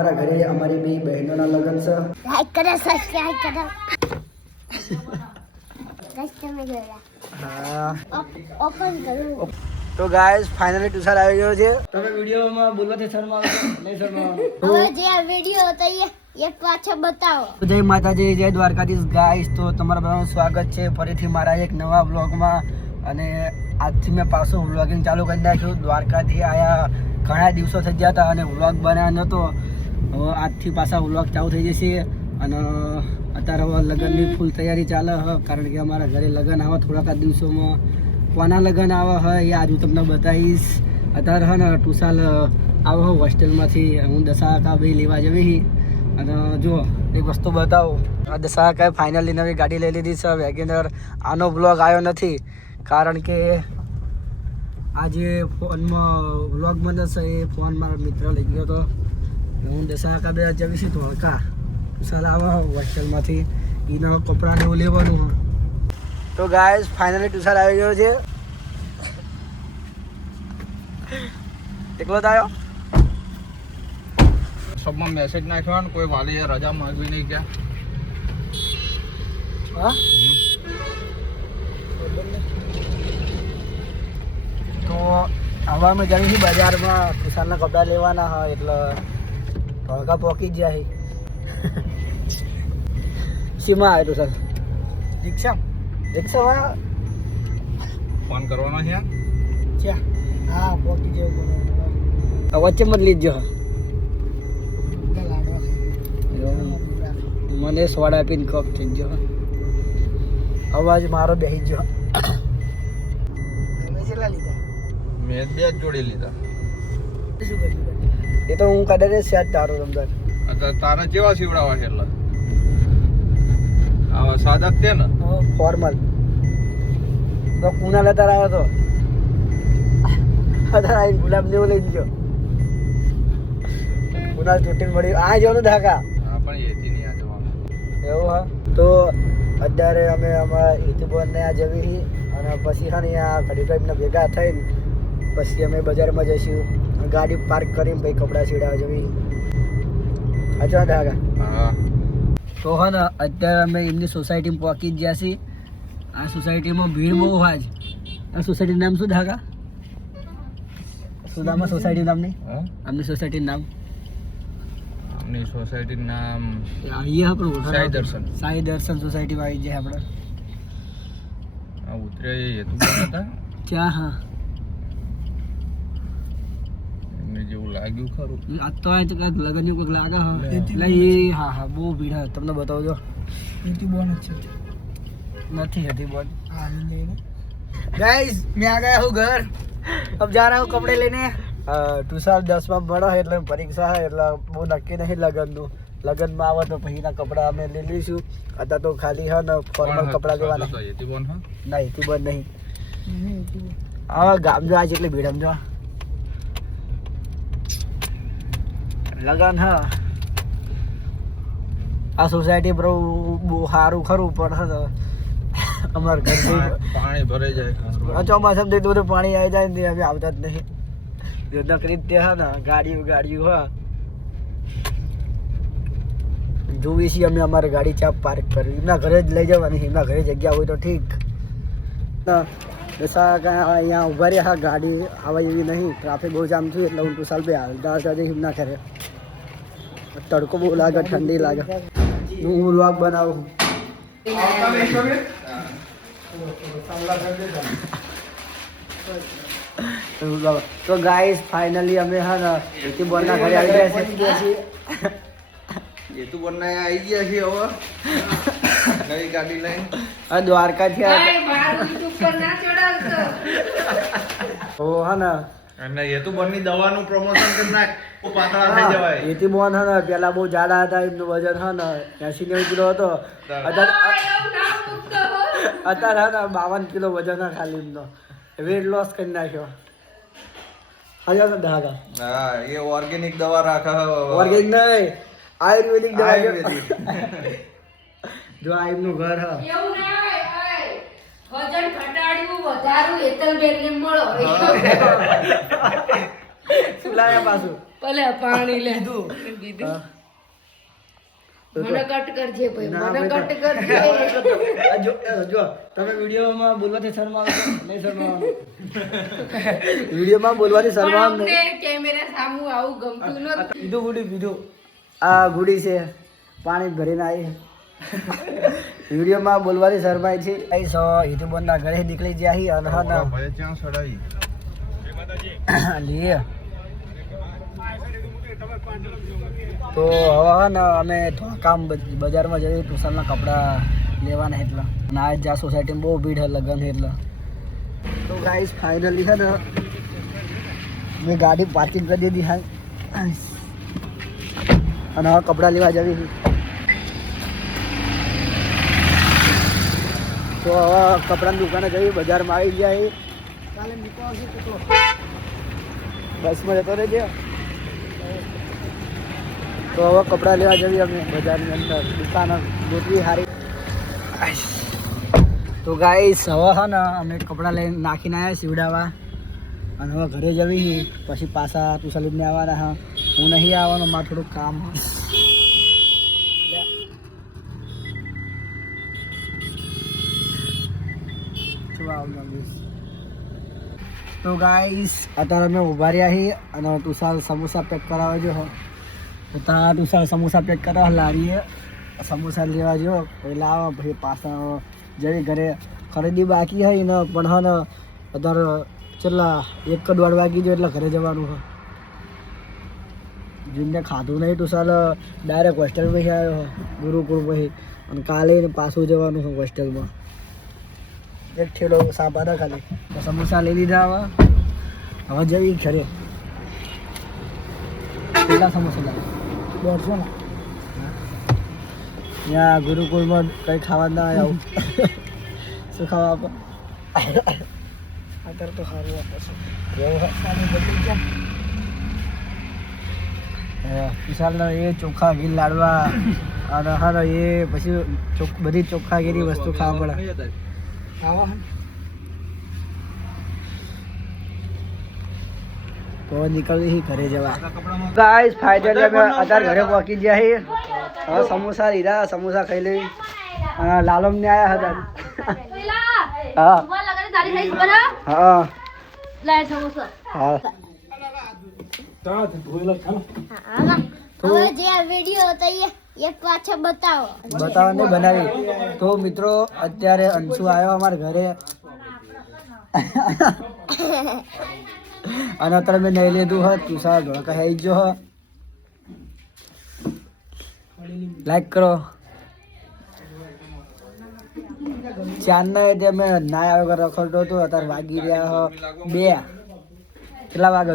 અમારા ઘરે અમારી બે બહેનોના લગ્ન છે. લાઈક કરો, સબસ્ક્રાઇબ કરો. હા ઓપન કરું. તો ગાઈસ ફાઇનલી ટુસાર આવી ગયો છે. તમે વિડીયોમાં બોલવાથી શરમાવો છો? નહીં શરમાવો. હવે જે આ વિડિયો હતો એ પાછો બતાવો. જય માતાજી, જય દ્વારકાધીશ ગાઈસ. તો તમારા બધાનું સ્વાગત છે ફરીથી મારા એક નવા બ્લોગમાં. અને આજથી મેં પાછું વ્લોગિંગ ચાલુ કરી નાખ્યું. દ્વારકાથી આયા ઘણા દિવસો થઈ ગયા હતા અને વ્લોગ બનાવ્યો નહોતો. હવે આજથી પાછા વ્લોગ ચાલુ થઈ જશે. અને અત્યારે હવે લગ્નની ફૂલ તૈયારી ચાલે છે, કારણ કે અમારા ઘરે લગ્ન આવે થોડાક દિવસોમાં. કોના લગ્ન આવે હોય એ આજ હું તમને બતાવીશ. અત્યારે હે ને ટુસાલ આવો હોસ્ટેલમાંથી હું દશાકા ભાઈ લેવા જવી. અને જો એક વસ્તુ બતાવું, આ દશાકાએ ફાઇનલી નવી ગાડી લઈ લીધી છે વેગેનર. આનો બ્લોગ આવ્યો નથી કારણ કે આ જે ફોનમાં વ્લોગ બને છે એ ફોન મારા મિત્ર લઈ ગયો હતો. હું દશાકા બે જવી છું ધોળકા. ટુસાલ આવે હોસ્ટેલમાંથી એના કપડાને એવું લેવાનું. તો ગાઈસ ફાઇનલી ટુસાલ આવી ગયો છે. એકલો જ આવ્યો. સબમાં મેસેજ નાખ્યો ને કોઈ વાલીએ રજા માંગવી નહીં ક્યાં. હા તો હવે અમે જઈએ છીએ બજારમાં ટુસાલના કપડાં લેવાના હોય એટલે ધોળકા પહોંચી જ જાય. સીમા આવ્યો ટુસાલ રિક્ષામાં ફોન કરવાનો છે. ક્યાં? હા પહોંચી જવું. વચ્ચે મત લીધજો. મને સોડા પીને કપ થઈ ગયો. અવાજ મારો બેસી ગયો. મેં બે જ જોડી લીધા. એ તો હું કદાચ સેટ તારો રમદાર. અત્યારે તારા જેવા સીવડાવા છે એટલે આવા સાદા જ તે ને ફોર્મલ. તો કુના લેતા આવ્યો તો અત્યારે ગુલાબ જેવો લઈ ગયો. કુના ચૂંટણી મળી આ જવાનું ઢાકા. હા પણ એથી નહીં આ જવાનું. એવું હા. તો અત્યારે અમે અમારા હેતુબોનને આ જવી અને પછી હા ને આ ઘડી ટાઈપના ભેગા થઈને પછી અમે બજારમાં જઈશું. ગાડી પાર્ક કરીને પછી કપડાં સીવડાવવા જવી. અચ્છા ઢાકા. હા તો હા ને અત્યારે અમે એમની સોસાયટીમાં પહોંચી જ ગયા છીએ. આ સોસાયટીમાં ભીડ બહુ હોય છે. આ સોસાયટીનું નામ શું ઢાકા? સુદામા સોસાયટી નામની આમની સોસાયટીનું નામ? આમની સોસાયટીનું નામ અહીંયા આપણે સાઈ દર્શન. સાઈ દર્શન સોસાયટીમાં આવી જાય આપણે. આ ઉતરે હેતુ હતા ક્યાં? હા એમને જેવું લાગ્યું ખરું. આ તો આ કંઈક લગ્નનું કંઈક લાગે હા. એટલે એ હા હા બહુ ભીડ હા. તમને બતાવજો. નથી હતી બોલ. गाइस मैं आ गया हूँ घर. अब जा रहा हूँ कपड़े लेने. टूसाल 10 માં ભણો એટલે પરીક્ષા છે એટલે બહુ નક્કી નહીં લગનનું. લગનમાં આવે તો પછીના કપડાં અમે લઈ લઈશું. અત્યારે તો ખાલી હા ને ફોર્મલ કપડાં લેવાના. ના એથી બંધ નહીં. હા ગામ જો આજે એટલે ભીડ સમજો. લગન હા આ સોસાયટી પર બહુ સારું ખરું પણ હા અમારા ઘર પાણી ભરાઈ જાય. ચોમાસામાં તો બધું પાણી આવી જાય ને અમે આવતા જ નહીં. નકરી જ ત્યાં ને ગાડીઓ હા જોવી છીએ અમે. અમારે ગાડી ચા પાર્ક કરવી. એમના ઘરે જ લઈ જવાની. એમના ઘરે જગ્યા હોય તો ઠીક. અહીંયા ઉભા રહ્યા ગાડી આવે એવી નહીં. ટ્રાફિક બહુ જામ થયું એટલે હું ટુસાલ પે હાલતા જઈશ એમના ઘરે. તડકો બહુ લાગે, ઠંડી લાગે. હું વ્લોગ બનાવું. તો ગાઈસ ફાઇનલી અમે હા ને હેતુબોનના ઘરે આવી ગયા છીએ. હેતુ બંને આવી ગયા છે હવે નવી ગાડી લઈને. આ દ્વારકાથી હા ને અને હેતુ બંની દવાનું પ્રમોશન કરી નાખ. પાતળા થઈ જવાય. હેતુબોન હા ને પેલા બહુ જાડા હતા. એમનું વજન હા ને 80-90 કિલો હતો. અત્યારે હા ને 52 કિલો વજન હા ખાલી એમનો. વેટ લોસ કરી નાખ્યો. હા ને ધાગા. હા એ ઓર્ગેનિક દવા રાખે. ઓર્ગેનિક નહીં આયુર્વેદિક દવા. જો આ એમનું ઘર હા. વજન ઘટાડ્યું વધારું એતલ બેન ને મળો. શું લાયા પાછું? ભલે પાણી લે કીધું. કીધું હા. મને કટ કરજે ભાઈ ના, મને ભાઈ, કટ કરજે જો તમે વિડીયોમાં બોલવાથી શરમાવો છો? નહીં શરમાવાનું. વિડીયોમાં બોલવાથી પણ શરમાવાનું અમને નહીં. કેમેરા સામું આવું ગમતું નથી પીધું ગુડી પીધું. આ ગુડી છે પાણી ભરીને આવી. વિડીયોમાં બોલવાથી શરમાય છે. યુટ્યુબરના ઘરે નીકળી ગયા છીએ અને હા ના ભાઈ ક્યાં સડાવી લીએ તો હવે ને અમે ધોકામ બજારમાં જઈએ ટુશનના કપડાં લેવાના એટલે અને આજ જા સોસાયટીમાં બહુ ભીડ છે લગન એટલે તો ગાઈસ ફાઇનલી છે ને મેં ગાડી પાર્કિંગ કરી દીધી હા અને હવે કપડાં લેવા જવી છે. તો હવે કપડાની દુકાને જઈએ બજારમાં આવી ગયા છે. કાલે નીકળશે કેટલો બસમાં જતો રહેજે. તો હવે કપડાં લેવા જઈએ અમે બજારની અંદર દુકાન ગોતવી સારી. તો ગાઈસ હવે હા ને અમે કપડાં લઈને નાખીને આવ્યા સીવડાવવા અને હવે ઘરે જવી પછી પાછા ટ્યુશન લઈને આવવાના હા. હું નહીં આવવાનો મારે થોડુંક કામ તો ગાઈસ અત્યારે અમે ઊભા રહ્યા છીએ અને તુષાર સમોસા પેક કરાવે જો તો ત્યાં તુષાર સમોસા પેક કરાવવા લાવીએ સમોસા લેવા જો પછી લાવો પછી પાછા જઈ ઘરે ખરીદી બાકી હોય ને પણ હા ને અત્યારે છેલ્લા 1-1.5 વાગી જો એટલે ઘરે જવાનું છે. જેમને ખાધું નહીં તુષાર ડાયરેક્ટ હોસ્ટેલમાં આવ્યો ગુરુકુળ પછી અને કાલે પાછું જવાનું છે હોસ્ટેલમાં. એક ઠેલો સાપા હતા ખાલી તો સમોસા લઈ લીધા હવે જઈએ ઘરે. કેટલા સમોસા લાવે 150 ને ત્યાં ગુરુકુળમાં કંઈ ખાવા ના આવું શું ખાવા આપો અત્યારે તો સારું આપે છે વિશાલના એ ચોખા ઘી લાડવા અને હા એ પછી બધી ચોખ્ખાગીરી વસ્તુ ખાવા પડે. તો નીકળવી ઘરે જવા. ગાઈસ ફાઇનલી અમે અત્યારે ઘરે પહોંચી ગયા છીએ. હવે સમોસા લીધા સમોસા ખાઈ લઈ લાલમ ને આયા હતા. હા હા હવે જે આ વિડીયો હતો એ પાછો બતાવો બતાવવા નહીં બનાવી. તો મિત્રો અત્યારે અંશુ આવ્યો અમારા ઘરે અને અત્યારે મેં નહીં લીધું હોત તુષાર ધોળકા આવી ગયો હો. લાઈક કરો ચાંદના એટલે અમે ના આવ્યો રખડતો હતો અત્યારે વાગી રહ્યા 2. કેટલા વાગે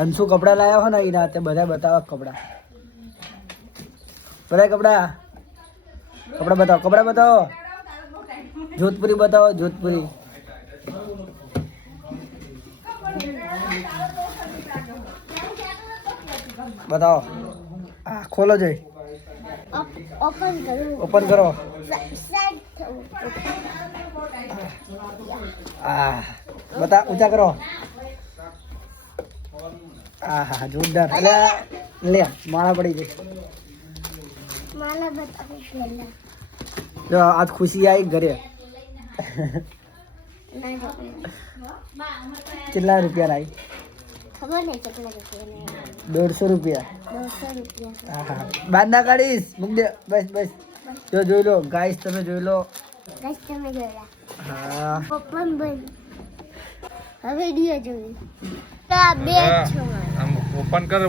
અંશુ કપડાં લાવ્યા હોય ને એના હાથે બધા બતાવો કપડાં બતાવો જોધપુરી બતાવો જોધપુરી બતાવો. હા ખોલો જોઈ ઓપન કરો. હા બતા ઊંચા કરો. હા હા જોરદાર. એટલે લે માળા પડી ગઈ. જો આજ ખુશી આવી ઘરે. કેટલા રૂપિયા લાવી ખબર નહીં કેટલા રૂપિયા 150 રૂપિયા. 200 રૂપિયા હા હા બાદ ના કાઢીશ મૂક દે બસ જો જોઈ લો ગાઈસ તમે જોઈ લો. તમે જોયા હા ઓપન બંધ હવે વિડિયો જોઈ તો આ બે છો આમ ઓપન કર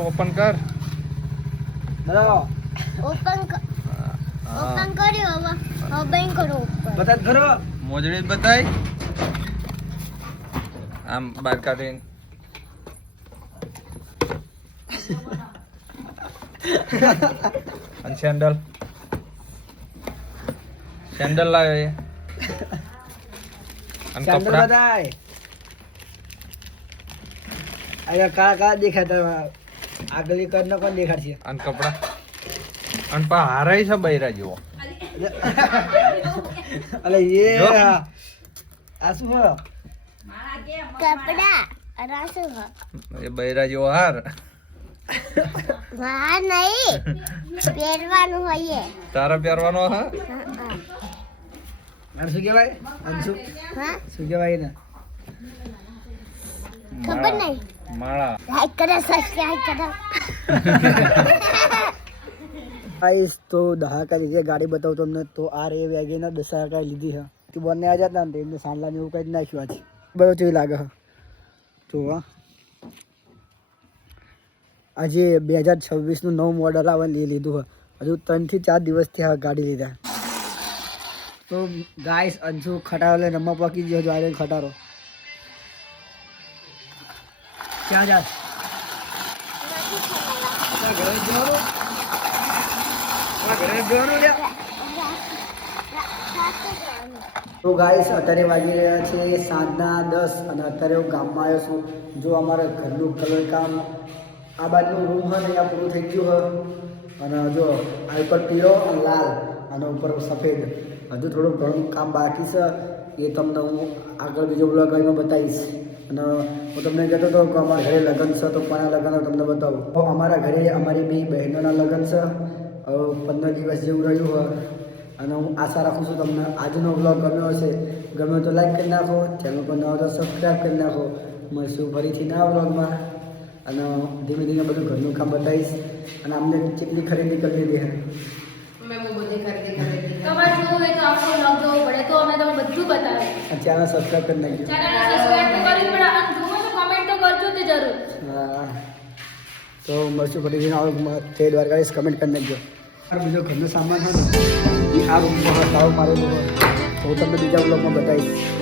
બતાવો ઓપન કર્યો હવે બંધ કરો ઉપર બતા કરો. મોજડી બતાય આમ બહાર કાઢીને અને સેન્ડલ લાવ્યો એ અને ચાંદર કપડા બતાય. અરે કા દેખાતા આગલી કર ન કોણ દેખાડશે. અને કપડા અને પા હારાય છે બૈરા જેવો અલે એ જો. આ શું હો? કપડા રાસુ હા એ બૈરા જેવો હાર હા નહીં પહેરવાનું હોય તારા પહેરવાનો હા અને શું કહેવાય અંશુ હા શું કહેવાય ને ખબર નહીં માળા લાઈક કરો સબસ્ક્રાઇબ કરો ગાઈસ તો દહાકા લીધી ગાડી બતાવું તમને તો આ રે વેગેનર દહાકા લીધી હા તે બંને આ જતા ને એમને સાંડલાને એવું કંઈ નાખ્યું આજે બધું કેવી લાગે હા તો આજે 2026નું નવું મોડલ આવે ને એ લીધું હા હજુ 3 થી 4 દિવસથી આ ગાડી લીધા તો ગાઈસ અંશુ ખટારો લઈને રમવા પકી ગયો જો આને ખટારો ક્યાં જા ઘરે જવાનું ઘરે જવાનું લ્યા તો ગાઈસ અત્યારે વાગી રહ્યા છે સાંજના 10 અને અત્યારે હું ગામમાં આવ્યો છું જો અમારા ઘરનું કલર કામ આ બાજુનું રૂમ હોય ને અહીંયા પૂરું થઈ ગયું હોય અને જો આ ઉપર પીળો અને લાલ અને ઉપર સફેદ હજુ થોડું ઘણું કામ બાકી છે એ તમને હું આગળ બીજો બ્લોગમાં બતાવીશ અને હું તમને કહેતો હતો કે અમારા ઘરે લગ્ન છે તો પણ આ લગ્ન તમને બતાવું તો અમારા ઘરે અમારી બે બહેનોના લગ્ન છે 15 દિવસ જેવું રહ્યું હોય અને હું આશા રાખું છું તમને આજનો બ્લોગ ગમ્યો હશે ગમે તો લાઈક કરી નાખો ચેનલ પર નવા તો સબસ્ક્રાઈબ કરી નાખો મળશું ફરીથી નવા બ્લોગમાં અને ધીમે ધીમે બધું ઘરનું કામ બતાવીશ અને અમને કેટલી ખરીદી કરી લીધી મેં બહુ બધી ખરીદી કરી હતી. તમારે જોવું હોય તો આખો vlog જોવો પડે તો અમે તમને બધું બતાવીએ. ચેનલ સબસ્ક્રાઈબ કરી નાખજો ચેનલને સબસ્ક્રાઇબ તો કરવી પડે અને જોવો તો કમેન્ટ તો કરજો તે જરૂર. હા તો મળશું ફરીથી નવા બ્લોગમાં જય દ્વારકાધીશ કમેન્ટ કરી નાખજો બીજો ઘરનો સામાન હોય ને એ આ રૂમમાં તાવ મારેલું હોય તો હું તમને બીજા બ્લોગમાં બતાવીશ